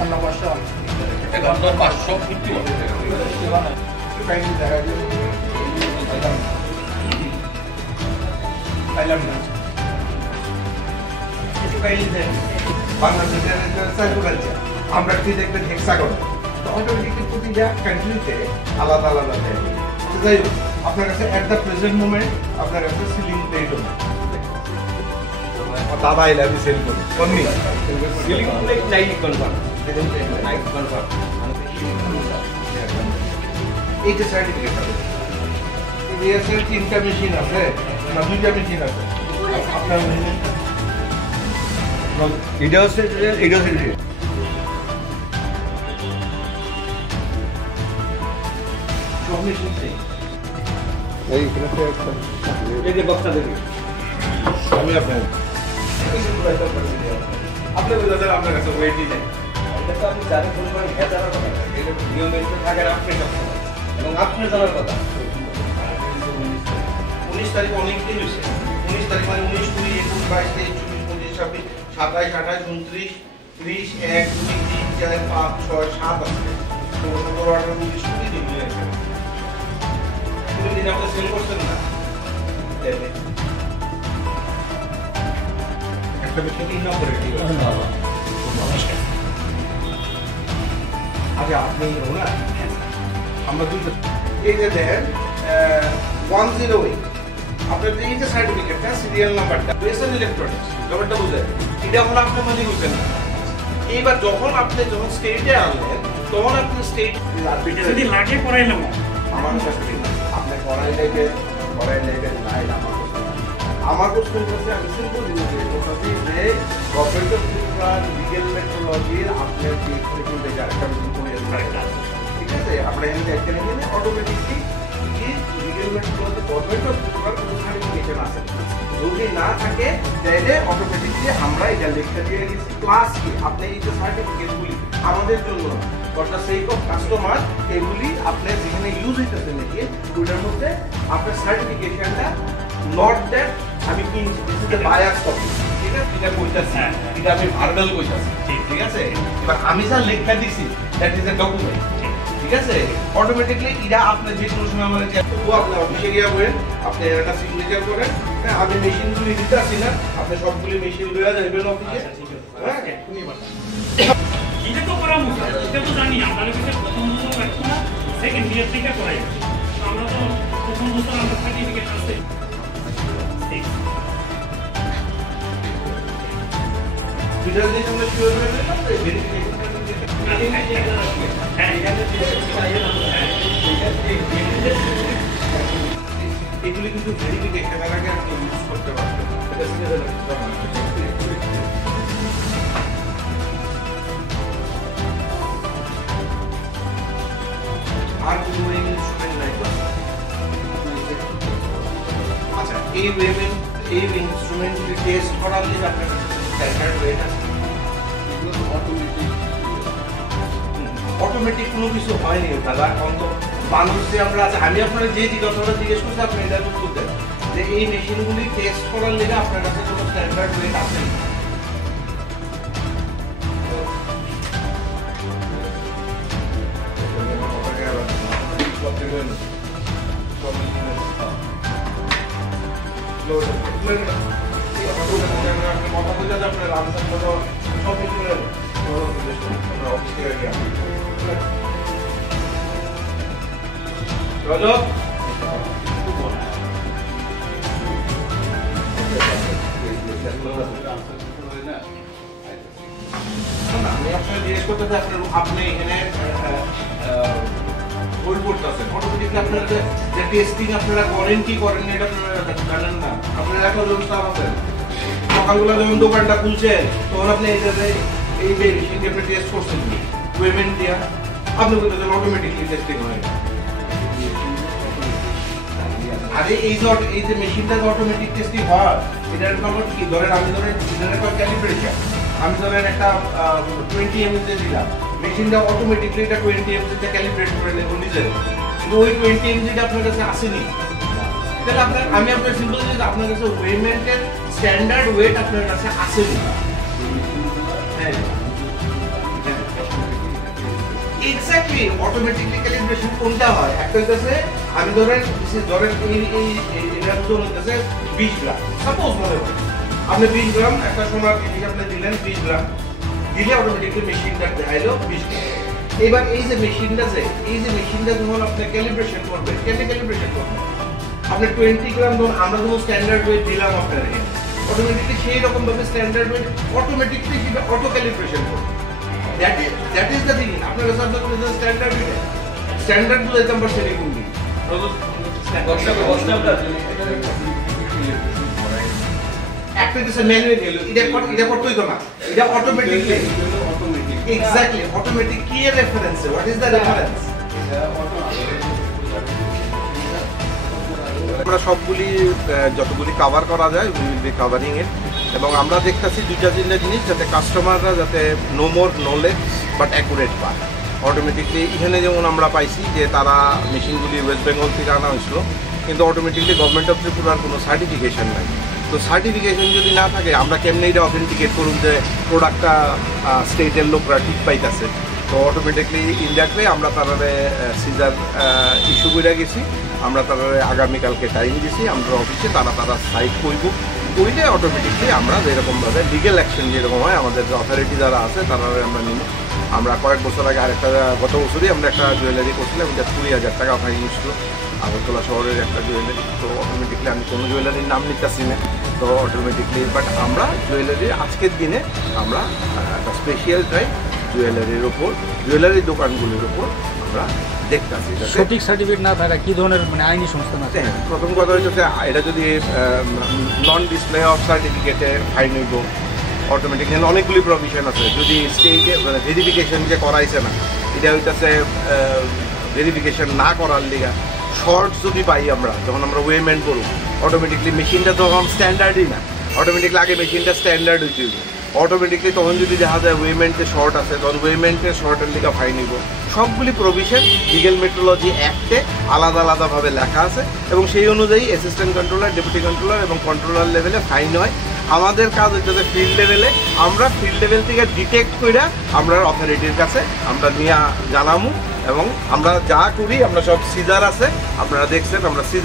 500 আমরা কি দেখবেন হেক্সাগন তো অটোমেটিক্যালি প্রতিটা কান্ট্রিতে আলাদা আলাদা থাকে। যাই হোক আপনার কাছে এট দ্য প্রেজেন্ট মোমেন্ট আপনার কাছে সিলিং প্লেট দাদা এলে আমি সেল করি কমনি সিলিং প্লেট নাই কনফার্ম নাই কনফার্ম এইটা সার্টিফিকেট হবে। রিহার্সাল 3টা মেশিন আছে না 2টা মেশিন আছে আপনার এটা হচ্ছে সব মেশিন সেই এই যে বক্সটা দেখি আমি আপনার আপনার কাছে ওয়েটই নেই এটা তো আপনি জানেন পরিমাণ জানার কথা এটা নিয়মের থাকে আপনি এবং আপনার জানার কথা 19 তারিখ অনেক দিন হয়েছে 19 তারিখ মানে 19 20 21 22 23 24 25 26 27 28 29 30 1 2 3 4 5 6 7 আছে তো 17 18 19 20 দিন হয়ে গেছে তুমি দিন আপনি সেল করছেন না একটা মেশিন ইনঅফ করে দিই আচ্ছা আপনি না আমরা দুটো এই যে দেন 108 আপনার এই যে সার্টিফিকেটটা সিরিয়াল নাম্বারটা ওয়েস্টার্ন ইলেকট্রনিক্স ব্যাপারটা বুঝলেন এটা এখন আপনি মনে বুঝলেন না এইবার যখন স্টেটে আনলেন তখন আপনি স্টেট যদি লাগে করাইলাম আমার কাছে আপনি করাইলে লাইন আমার কোশ্চেন হচ্ছে আমি সিম্পল জিনিস বলছি যে গভর্নমেন্ট অফ ত্রিপুরার লিগ্যাল মেট্রোলজির আপনার টেকনিক্যাল ডেটা একটা ঠিক আছে আপনার এখানে এখানে automatically legal metrology government of ত্রিপুরার কোনো সার্টিফিকেশন আছে যদি না থাকে তাহলে অটোমেটিকলি আমরা এটা লিখে দিয়ে দিচ্ছি প্লাস কি আপনি এই যে সার্টিফিকেটগুলি আমাদের জন্য for the sake of customer এগুলি আপনি যেখানে ইউজ হইতেছে নাকি ওটার মধ্যে আপনার সার্টিফিকেশনটা নট দ্যাট আমি কিনছি this is the bias copy ঠিক আছে এটা কইতাছি এটা আমি ভার্বাল কইতাছি ঠিক আছে এবার আমি যা লেখা দিছি দ্যাট ইজ আ ডকুমেন্ট ঠিক আছে অটোমেটিক্যালি এটা আপনি যে কোনো সময় আমাদের আপনি অফিসে গিয়ে বলেন আপনি একটা সিগনেচার করেন হ্যাঁ আমি মেশিনগুলি দিতে আসি না আপনি সবগুলি মেশিন লইয়া যাবেন অফিসে হ্যাঁ এটা তো করা মুশকিল এটা তো জানি আমাদের কাছে প্রথম বছর রাখবো না সেকেন্ড ইয়ার থেকে করাই আমরা তো প্রথম বছর আমরা সার্টিফিকেট আছে বিদায় দিয়ে আমরা শিওর হয়ে গেলাম তো ভেরিফিকেশন এগুলি কিন্তু ভেরিফিকেশনের আগে আপনি ইউজ করতে পারবেন আর কোনো ইনস্ট্রুমেন্ট নাই তো আচ্ছা এই ইনস্ট্রুমেন্টগুলি টেস্ট করার জন্য আপনার স্ট্যান্ডার্ড ওয়েট আছে অটোমেটিক কোনো কিছু হয়নি দাদা অন্ত মানুষ যে আমরা আছে আমি আপনার যে কথাটা জিজ্ঞেস করছি আপনি এটা উত্তর দেন যে এই মেশিনগুলি টেস্ট করার লেগে আপনার কাছে কোনো স্ট্যান্ডার্ড ওয়েট আছে কথা বলে আপনার আনসার সব কিছু অফিস থেকে গিয়ে রজত আমি আপনাকে জিজ্ঞেস করতে চাই আপনি এখানে হোল্ড করতেছেন অটোমেটিকলি আপনারা যে টেস্টিং আপনারা করেন কি করেন এটা আপনারা জানেন না আপনারা এখন ব্যবস্থা আছেন সকালবেলা যখন দোকানটা খুলছেন তখন আপনি এই মেশিনকে আপনি টেস্ট করছেন পেমেন্ট দিয়া আপনি বলতেছেন অটোমেটিকলি টেস্টিং হয় আরে এই যে মেশিনটা অটোমেটিক টেস্টিং হয় এটার নম্বর কি ধরেন আমি একটা ক্যালিব্রেশন আমি ধরেন একটা 20 ml দিলাম মেশিনটা অটোমেটিকলি এটা 20 ml তে ক্যালিব্রেট করে নেব নিজে কিন্তু ওই 20 ml টা আপনার কাছে আসেনি তাহলে আমি আপনার সিম্পল যে আপনার কাছে ওয়েমেন্টের স্ট্যান্ডার্ড ওয়েট আপনার কাছে আসেনি হ্যাঁ এক্স্যাক্টলি অটোমেটিকলি ক্যালিব্রেশন কোনটা হয়, একটা হইতেছে আমি ধরেন এই এটার ওজন হইতেছে 20 গ্রাম, সাপোজ মনে করেন আপনি 20 গ্রাম একটা সোনার জিনিস আপনি দিলেন, 20 গ্রাম দিলে অটোমেটিকলি মেশিনটা দেখাইলো 20 গ্রাম। এবার এই যে মেশিনটা যখন আপনি ক্যালিব্রেশন করবেন, কেমনে ক্যালিব্রেশন করবেন, আপনি 20 গ্রাম ধরুন, আমরা যখন স্ট্যান্ডার্ড ওয়েট দিলাম আপনাকে, অটোমেটিকলি সেই রকম ভাবে স্ট্যান্ডার্ড ওয়েট অটোমেটিকলি কিভাবে অটো ক্যালিব্রেশন করবে, দ্যাট ইজ দ্য থিং। আপনার কাছে আপনার স্ট্যান্ডার্ড ওয়েট স্ট্যান্ডার্ড গুলো একদম সেটি কোনটি একটা হচ্ছে ম্যানুয়াল, এটা করতেই তো না, এটা অটোমেটিকলি এক্স্যাক্টলি অটোমেটিক কি এর reference, what is the reference. আমরা সবগুলি যতগুলি কভার করা যায় উইল বি কাভারিং ইট, এবং আমরা দেখতেছি দুইটা জিনিস, যাতে কাস্টমাররা যাতে no more knowledge but accurate পায়। অটোমেটিকলি এখানে যেমন আমরা পাইছি যে তারা মেশিনগুলি ওয়েস্ট বেঙ্গল থেকে আনা হয়েছিল, কিন্তু অটোমেটিকলি গভর্নমেন্ট অফ ত্রিপুরার কোনো সার্টিফিকেশন নাই। তো সার্টিফিকেশন যদি না থাকে আমরা কেমনি এটা অথেন্টিকেট করুন যে প্রোডাক্টটা স্টেটের লোকরা ঠিক পাইতেছে। তো অটোমেটিকলি ইন দ্যাট ওয়ে আমরা তারারে সিজার ইস্যু করে গেছি, আমরা তারারে আগামীকালকে টাইম দিছি আমরা অফিসে, তারা সাইট করব, করলে অটোমেটিকলি আমরা যেরকমভাবে লিগেল অ্যাকশন যেরকম হয় আমাদের অথরিটি যারা আছে তারা আমরা নিব। আমরা কয়েক বছর আগে আরেকটা, গত বছরই আমরা একটা জুয়েলারি করছিলাম, এটা 20,000 টাকা ফাইন ছিল, আগরতলা শহরের একটা জুয়েলারি। তো অটোমেটিকলি আমি কোনো জুয়েলারির নাম নিতেছি না, তো অটোমেটিকলি বাট আমরা জুয়েলারির আজকের দিনে আমরা একটা স্পেশাল ট্রাই জুয়েলারির ওপর, জুয়েলারি দোকানগুলির ওপর আমরা দেখতেছি। সঠিক সার্টিফিকেট না থাকা কি ধরনের মানে আইনি সংস্থান আছে? প্রথম কথা হচ্ছে এটা যদি নন ডিসপ্লে অফ সার্টিফিকেটে ফাইন হইব, অটোমেটিক অনেকগুলি প্রভিশন আছে। যদি স্টেটে মানে ভেরিফিকেশন যে করাইছে না, এটা হইতেছে ভেরিফিকেশন না করার লিগা শর্ট যদি পাই আমরা, যখন আমরা ওয়েমেন্ট করব অটোমেটিকলি মেশিনটা তখন স্ট্যান্ডার্ডই না, অটোমেটিকলি আগে মেশিনটা স্ট্যান্ডার্ড হইতে হবে, অটোমেটিকলি তখন যদি দেখা যায় ওয়েমেন্টে শর্ট আছে তখন ওয়েমেন্টের শর্টের লিগা ফাইন নিব। সবগুলি প্রভিশন লিগেল মেট্রোলজি অ্যাক্টে আলাদা আলাদাভাবে লেখা আছে, এবং সেই অনুযায়ী অ্যাসিস্ট্যান্ট কন্ট্রোলার, ডেপুটি কন্ট্রোলার এবং কন্ট্রোলার লেভেলে ফাইন হয়। আমাদের কাজ হচ্ছে ফিল্ড লেভেলে, আমরা ফিল্ড লেভেল থেকে ডিটেক্ট করে আমরা অথরিটির কাছে আমরা নিয়ে জানামু, এবং আমরা যা করি আমরা সব সিজার আছে, আপনারা দেখছেন আমরা সিজার